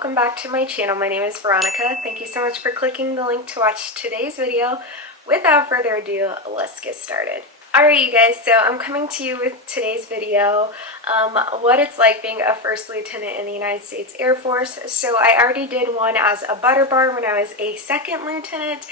welcome back to my channel. My name is Veronica. Thank you so much for clicking the link to watch today's video. Without further ado, let's get started. Alright you guys, so I'm coming to you with today's video, what it's like being a first lieutenant in the United States Air Force. So I already did one as a butter bar when I was a second lieutenant.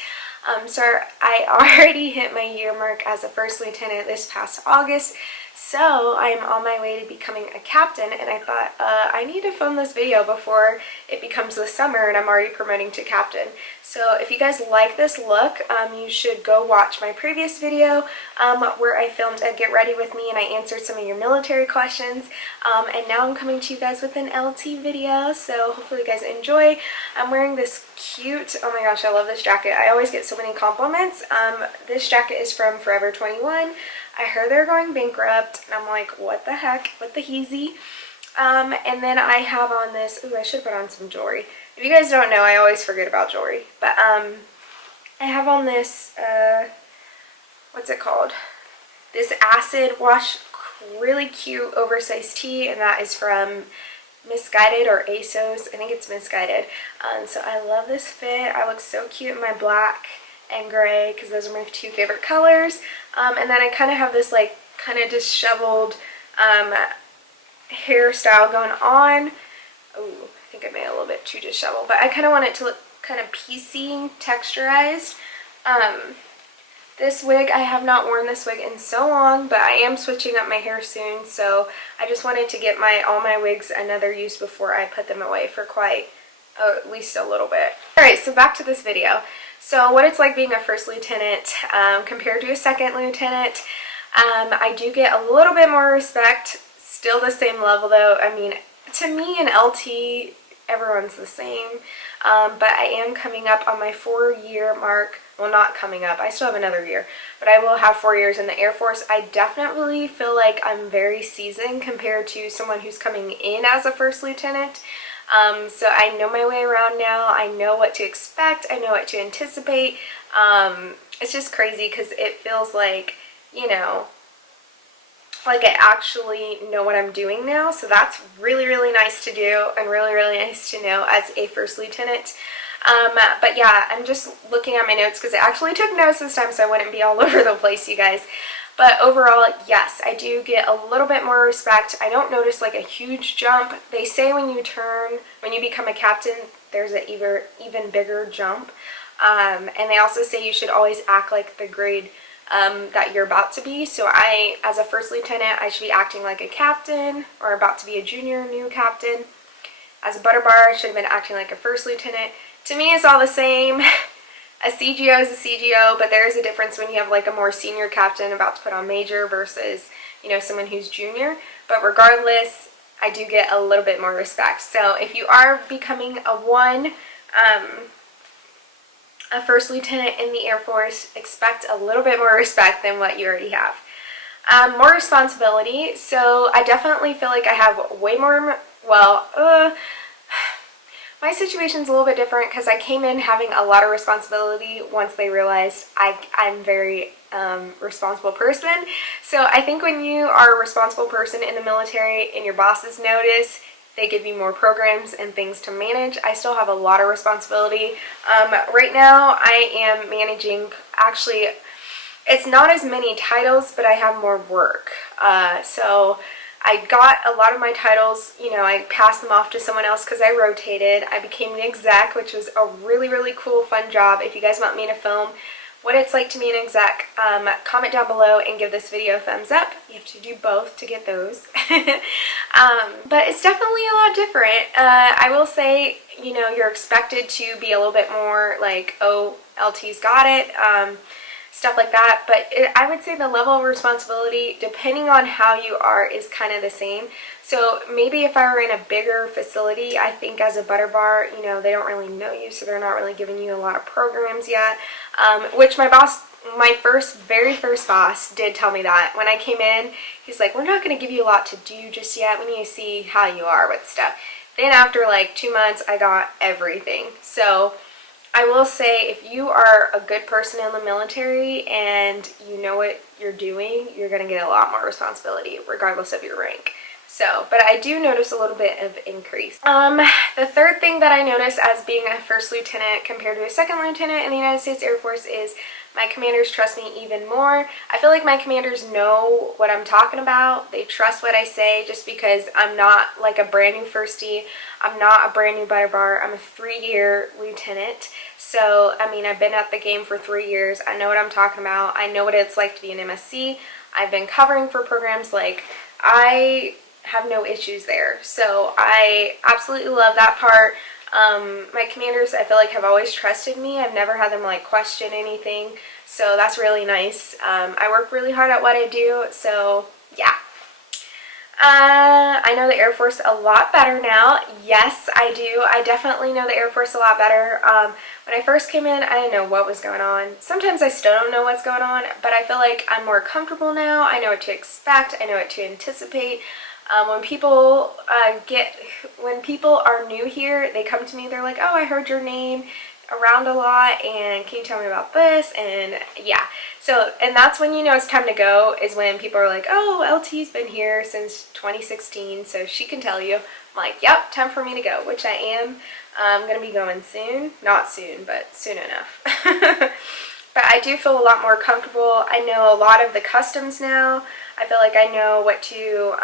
So I already hit my year mark as a first lieutenant this past August. So I'm on my way to becoming a captain, and I thought I need to film this video before it becomes the summer and I'm already promoting to captain. So if you guys like this look, you should go watch my previous video where I filmed a Get Ready With Me and I answered some of your military questions. And now I'm coming to you guys with an LT video, so hopefully you guys enjoy. I'm wearing this cute, oh my gosh, I love this jacket. I always get so many compliments. This jacket is from Forever 21. I heard they're going bankrupt, and I'm like, what the heck, what the heezy? And then I have on this, ooh, I should put on some jewelry. If you guys don't know, I always forget about jewelry. But I have on this, what's it called? This acid wash, really cute oversized tee, and that is from Misguided or ASOS. I think it's Misguided. So I love this fit. I look so cute in my black and gray because those are my two favorite colors. And then I kind of have this like kind of disheveled hairstyle going on. Oh, I think I made it a little bit too disheveled, but I kind of want it to look kind of piecey, texturized. This wig, I have not worn this wig in so long, but I am switching up my hair soon, so I just wanted to get all my wigs another use before I put them away for at least a little bit. Alright, so back to this video. So what it's like being a first lieutenant compared to a second lieutenant. I do get a little bit more respect, still the same level though. I mean, to me and LT, everyone's the same. But I am coming up on my 4-year mark. Well, not coming up, I still have another year, but I will have 4 years in the Air Force. I definitely feel like I'm very seasoned compared to someone who's coming in as a first lieutenant. So I know my way around now. I know what to expect. I know what to anticipate. It's just crazy because it feels like, you know, like I actually know what I'm doing now. So that's really, really nice to do and really, really nice to know as a first lieutenant. But yeah, I'm just looking at my notes because I actually took notes this time so I wouldn't be all over the place, you guys. But overall, yes, I do get a little bit more respect. I don't notice like a huge jump. They say when you become a captain, there's an even bigger jump. And they also say you should always act like the grade that you're about to be. So as a first lieutenant, I should be acting like a captain or about to be a junior new captain. As a butter bar, I should have been acting like a first lieutenant. To me, it's all the same. A CGO is a CGO, but there is a difference when you have like a more senior captain about to put on major versus, you know, someone who's junior. But regardless, I do get a little bit more respect. So if you are becoming a first lieutenant in the Air Force, expect a little bit more respect than what you already have. More responsibility. So I definitely feel like I have way more, my situation's a little bit different because I came in having a lot of responsibility once they realized I'm very responsible person. So I think when you are a responsible person in the military and your bosses notice, they give you more programs and things to manage. I still have a lot of responsibility. Right now I am managing, actually, it's not as many titles, but I have more work. So I got a lot of my titles, you know, I passed them off to someone else because I rotated. I became an exec, which was a really, really cool, fun job. If you guys want me to film what it's like to be an exec, comment down below and give this video a thumbs up. You have to do both to get those. But it's definitely a lot different. I will say, you know, you're expected to be a little bit more like, oh, LT's got it. Stuff like that, but I would say the level of responsibility, depending on how you are, is kind of the same. So maybe if I were in a bigger facility, I think as a butter bar, you know, they don't really know you, so they're not really giving you a lot of programs yet, which my boss, my very first boss did tell me that. When I came in, he's like, we're not going to give you a lot to do just yet. We need to see how you are with stuff. Then after like 2 months, I got everything. So I will say, if you are a good person in the military and you know what you're doing, you're going to get a lot more responsibility regardless of your rank. So, but I do notice a little bit of increase. The third thing that I notice as being a first lieutenant compared to a second lieutenant in the United States Air Force is my commanders trust me even more. I feel like my commanders know what I'm talking about. They trust what I say just because I'm not like a brand new firstie. I'm not a brand new butter bar. I'm a 3-year lieutenant. So, I mean, I've been at the game for 3 years. I know what I'm talking about. I know what it's like to be an MSC. I've been covering for programs. Like, I have no issues there. So I absolutely love that part. My commanders, I feel like, have always trusted me. I've never had them like question anything. So that's really nice. I work really hard at what I do. So yeah. I know the Air Force a lot better now. Yes, I do. I definitely know the Air Force a lot better. When I first came in, I didn't know what was going on. Sometimes I still don't know what's going on, but I feel like I'm more comfortable now. I know what to expect. I know what to anticipate. When people are new here, they come to me, they're like, oh, I heard your name around a lot, and can you tell me about this? And yeah, so, and that's when you know it's time to go, is when people are like, oh, LT's been here since 2016, so she can tell you. I'm like, yep, time for me to go, which I am. I'm going to be going soon. Not soon, but soon enough. But I do feel a lot more comfortable. I know a lot of the customs now. I feel like I know what to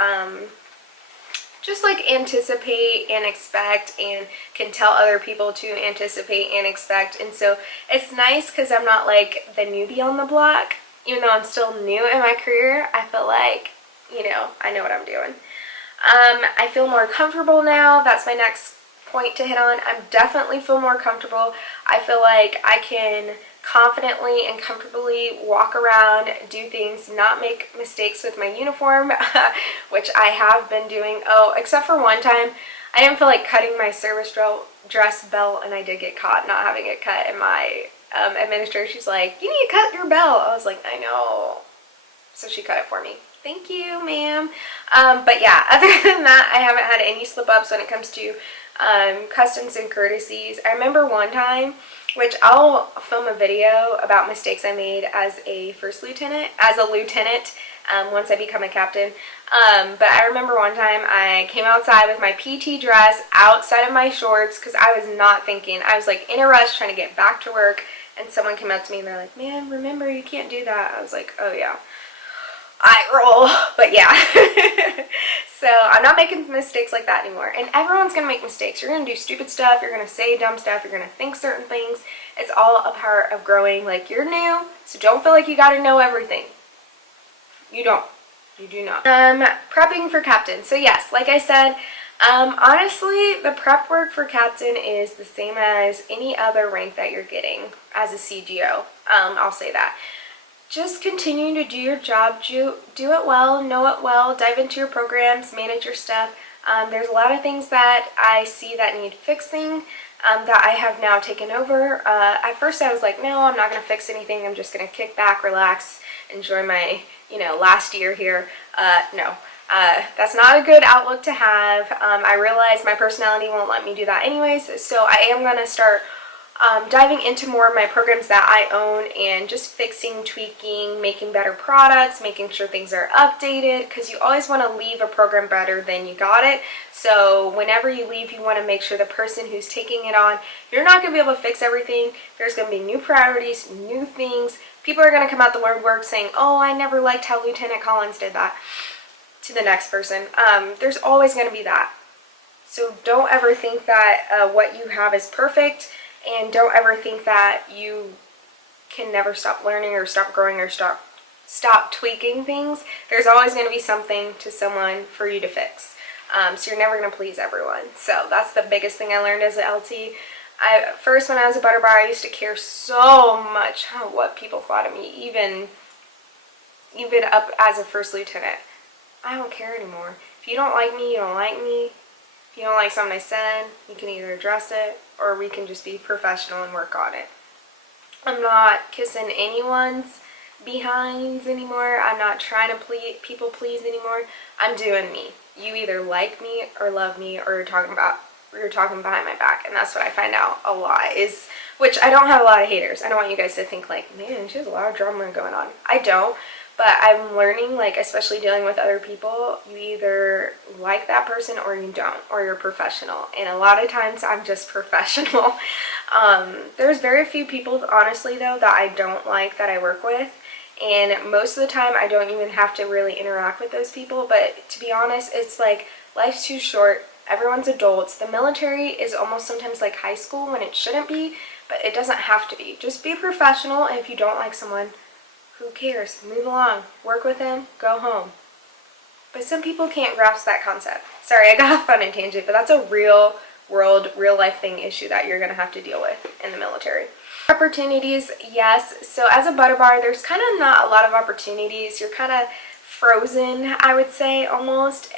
just like anticipate and expect, and can tell other people to anticipate and expect. And so it's nice because I'm not like the newbie on the block. Even though I'm still new in my career, I feel like, you know, I know what I'm doing. I feel more comfortable now. That's my next point to hit on. I definitely feel more comfortable. I feel like I can confidently and comfortably walk around, do things, not make mistakes with my uniform, which I have been doing. Oh, except for one time, I didn't feel like cutting my service dress belt, and I did get caught not having it cut. And my administrator, she's like, you need to cut your belt. I was like, I know. So she cut it for me. Thank you, ma'am. But yeah, other than that, I haven't had any slip-ups when it comes to customs and courtesies. I remember one time, which I'll film a video about mistakes I made as a lieutenant, once I become a captain. But I remember one time I came outside with my PT dress outside of my shorts because I was not thinking. I was like in a rush trying to get back to work, and someone came up to me and they're like, man, remember, you can't do that. I was like, oh yeah. I roll, but yeah. So I'm not making mistakes like that anymore. And everyone's going to make mistakes. You're going to do stupid stuff. You're going to say dumb stuff. You're going to think certain things. It's all a part of growing. Like, you're new, so don't feel like you got to know everything. You don't. You do not. Prepping for captain. So yes, like I said, honestly, the prep work for captain is the same as any other rank that you're getting as a CGO. I'll say that. Just continue to do your job, do it well, know it well, dive into your programs, manage your stuff. There's a lot of things that I see that need fixing that I have now taken over. At first I was like, no, I'm not going to fix anything. I'm just going to kick back, relax, enjoy my, last year here. No. That's not a good outlook to have. I realize my personality won't let me do that anyways, so I am going to start diving into more of my programs that I own and just fixing, tweaking, making better products, making sure things are updated, because you always want to leave a program better than you got it. So whenever you leave, you want to make sure the person who's taking it on, you're not going to be able to fix everything. There's going to be new priorities, new things. People are going to come out the woodwork saying, oh, I never liked how Lieutenant Collins did that, to the next person. There's always going to be that. So don't ever think that what you have is perfect. And don't ever think that you can never stop learning or stop growing or stop tweaking things. There's always going to be something to someone for you to fix. So you're never going to please everyone. So that's the biggest thing I learned as an LT. First, when I was a butter bar, I used to care so much what people thought of me, even up as a first lieutenant. I don't care anymore. If you don't like me, you don't like me. If you don't like something I said, you can either address it or we can just be professional and work on it. I'm not kissing anyone's behinds anymore. I'm not trying to people please anymore. I'm doing me. You either like me or love me, or you're talking about you're talking behind my back. And that's what I find out a lot is, which I don't have a lot of haters. I don't want you guys to think like, man, she has a lot of drama going on. I don't. But I'm learning, like, especially dealing with other people, you either like that person or you don't, or you're professional. And a lot of times I'm just professional. There's very few people, honestly, though, that I don't like that I work with. And most of the time I don't even have to really interact with those people. But to be honest, it's like life's too short. Everyone's adults. The military is almost sometimes like high school when it shouldn't be, but it doesn't have to be. Just be professional, and if you don't like someone, who cares? Move along. Work with them. Go home. But some people can't grasp that concept. Sorry, I got off on a tangent, but that's a real world, real life thing issue that you're going to have to deal with in the military. Opportunities, yes. So as a butter bar, there's kind of not a lot of opportunities. You're kind of frozen, I would say, almost,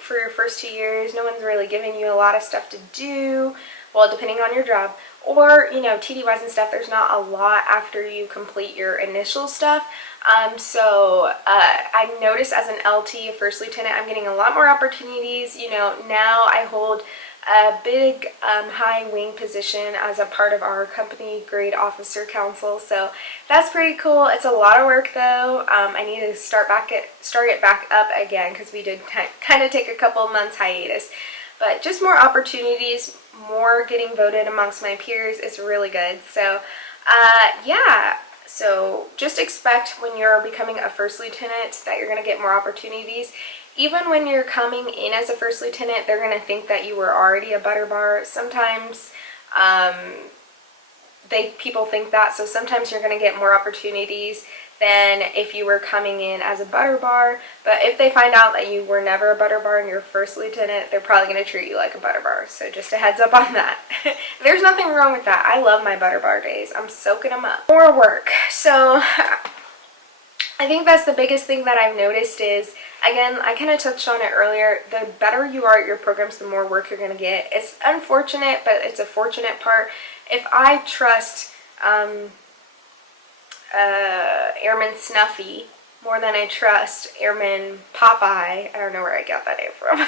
for your first 2 years. No one's really giving you a lot of stuff to do. Well, depending on your job. Or, you know, TD-wise and stuff, there's not a lot after you complete your initial stuff. I noticed as an LT, a first lieutenant, I'm getting a lot more opportunities. You know, now I hold a big high wing position as a part of our company grade officer council, so that's pretty cool. It's a lot of work though. I need to start it back up again because we did kind of take a couple months hiatus. But just more opportunities, more getting voted amongst my peers is really good. So, yeah. So just expect when you're becoming a first lieutenant that you're going to get more opportunities. Even when you're coming in as a first lieutenant, they're going to think that you were already a butter bar. Sometimes people think that. So sometimes you're going to get more opportunities than if you were coming in as a butter bar. But if they find out that you were never a butter bar and you're first lieutenant, they're probably going to treat you like a butter bar. So just a heads up on that. There's nothing wrong with that. I love my butter bar days. I'm soaking them up. More work. So I think that's the biggest thing that I've noticed is, again, I kind of touched on it earlier, the better you are at your programs, the more work you're going to get. It's unfortunate, but it's a fortunate part. If I trust Airman Snuffy more than I trust Airman Popeye, I don't know where I got that name from,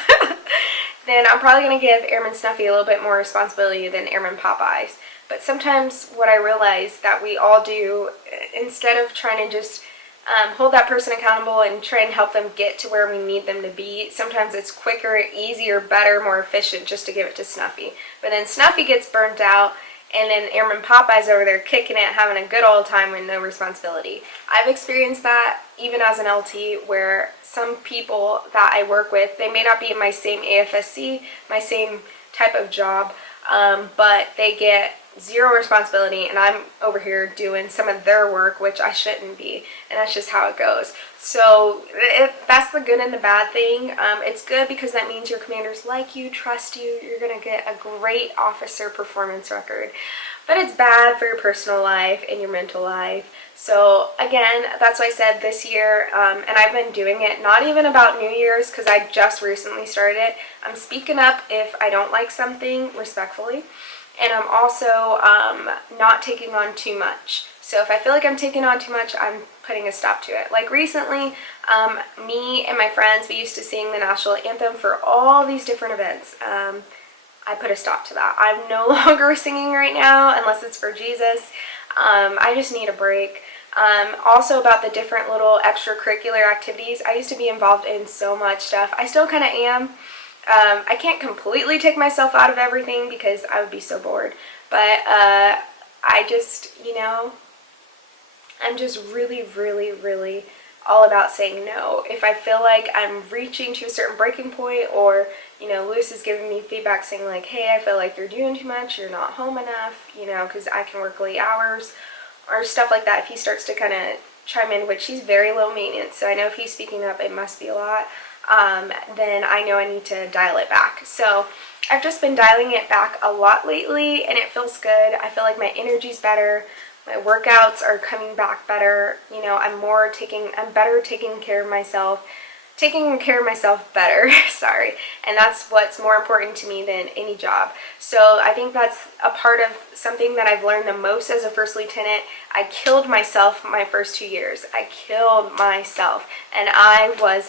then I'm probably going to give Airman Snuffy a little bit more responsibility than Airman Popeyes. But sometimes what I realize that we all do, instead of trying to just hold that person accountable and try and help them get to where we need them to be, sometimes it's quicker, easier, better, more efficient just to give it to Snuffy. But then Snuffy gets burnt out, and then Airman Popeye's over there kicking it, having a good old time with no responsibility. I've experienced that even as an LT, where some people that I work with, they may not be in my same AFSC, my same type of job, but they get zero responsibility, and I'm over here doing some of their work, which I shouldn't be, and that's just how it goes. So that's the good and the bad thing. It's good because that means your commanders like you, trust you, you're going to get a great officer performance record. But it's bad for your personal life and your mental life. So again, that's why I said this year, and I've been doing it, not even about New Year's because I just recently started it. I'm speaking up if I don't like something respectfully. And I'm also not taking on too much. So if I feel like I'm taking on too much, I'm putting a stop to it. Like recently, me and my friends, we used to sing the national anthem for all these different events. I put a stop to that. I'm no longer singing right now unless it's for Jesus. I just need a break. Also about the different little extracurricular activities. I used to be involved in so much stuff. I still kind of am. I can't completely take myself out of everything because I would be so bored, but I just, you know, I'm just really, really, really all about saying no. If I feel like I'm reaching to a certain breaking point, or, you know, Lewis is giving me feedback saying like, hey, I feel like you're doing too much, you're not home enough, you know, because I can work late hours, or stuff like that. If he starts to kind of chime in, which he's very low maintenance, so I know if he's speaking up, it must be a lot. Then I know I need to dial it back. So I've just been dialing it back a lot lately, and it feels good. I feel like my energy's better. My workouts are coming back better. You know, I'm better taking care of myself. Taking care of myself better, sorry. And that's what's more important to me than any job. So I think that's a part of something that I've learned the most as a first lieutenant. I killed myself my first 2 years. I killed myself, and I was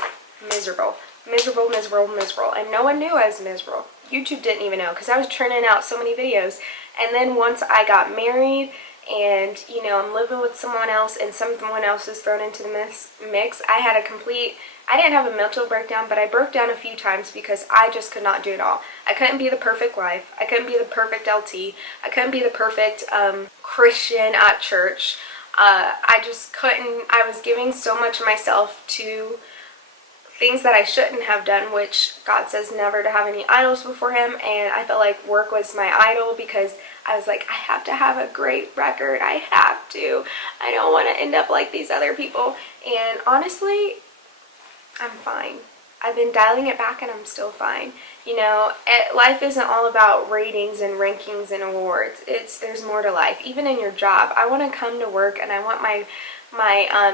miserable, miserable, miserable, miserable, and no one knew I was miserable. YouTube didn't even know, because I was churning out so many videos. And then once I got married and, you know, I'm living with someone else and someone else is thrown into the mix, I didn't have a mental breakdown, but I broke down a few times because I just could not do it all. I couldn't be the perfect wife. I couldn't be the perfect LT. I couldn't be the perfect Christian at church. I just couldn't. I was giving so much of myself to things that I shouldn't have done, which God says never to have any idols before him, and I felt like work was my idol because I was like, I have to have a great record. I have to. I don't want to end up like these other people. And honestly, I'm fine. I've been dialing it back and I'm still fine. You know, life isn't all about ratings and rankings and awards. There's more to life. Even in your job, I want to come to work and I want my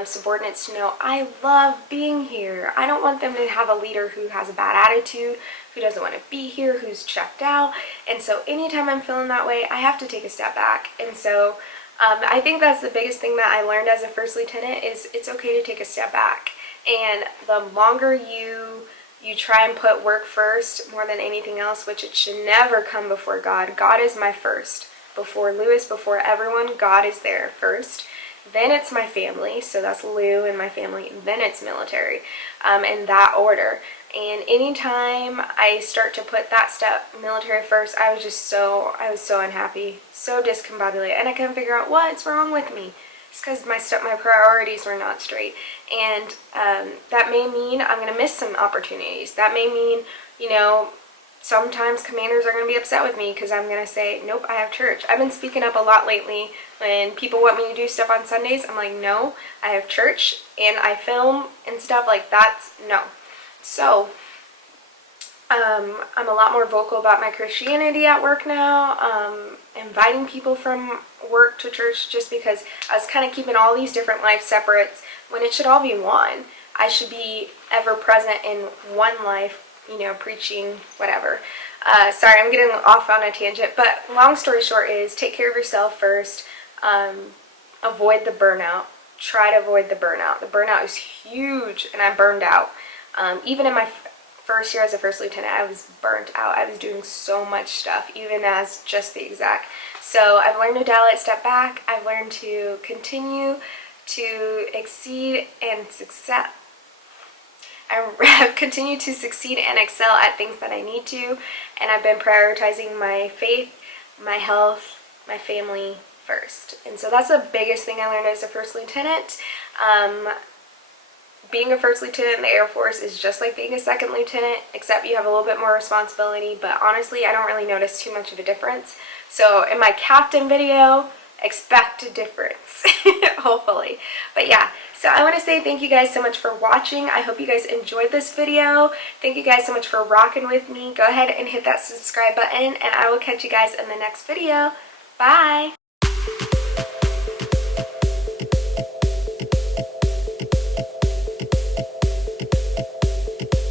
subordinates to know I love being here. I don't want them to have a leader who has a bad attitude, who doesn't want to be here, who's checked out. And so anytime I'm feeling that way, I have to take a step back. And so I think that's the biggest thing that I learned as a first lieutenant is it's okay to take a step back. And the longer you try and put work first more than anything else, which it should never come before God. God is my first. Before Lewis, before everyone, God is there first. Then it's my family, so that's Lou and my family. Then it's military, in that order. And anytime I start to put that step, military first, I was so unhappy, so discombobulated, and I couldn't figure out what's wrong with me. It's because my priorities were not straight, and that may mean I'm going to miss some opportunities. That may mean, you know, sometimes commanders are going to be upset with me because I'm going to say, nope, I have church. I've been speaking up a lot lately when people want me to do stuff on Sundays. I'm like, no, I have church and I film and stuff like that's no. So I'm a lot more vocal about my Christianity at work now, inviting people from work to church, just because I was kind of keeping all these different life separates when it should all be one. I should be ever present in one life, you know, preaching, whatever. Sorry, I'm getting off on a tangent, but long story short is take care of yourself first. Avoid the burnout. Try to avoid the burnout. The burnout is huge, and I burned out. Even in my first year as a first lieutenant, I was burnt out. I was doing so much stuff, even as just the exec. So I've learned to dial it, step back. I've learned to continue to exceed and success. I've continued to succeed and excel at things that I need to, and I've been prioritizing my faith, my health, my family first. And so that's the biggest thing I learned as a first lieutenant. Being a first lieutenant in the Air Force is just like being a second lieutenant, except you have a little bit more responsibility, but honestly, I don't really notice too much of a difference. So in my captain video, expect a difference, hopefully. But yeah, so I want to say thank you guys so much for watching. I hope you guys enjoyed this video. Thank you guys so much for rocking with me. Go ahead and hit that subscribe button, and I will catch you guys in the next video. Bye!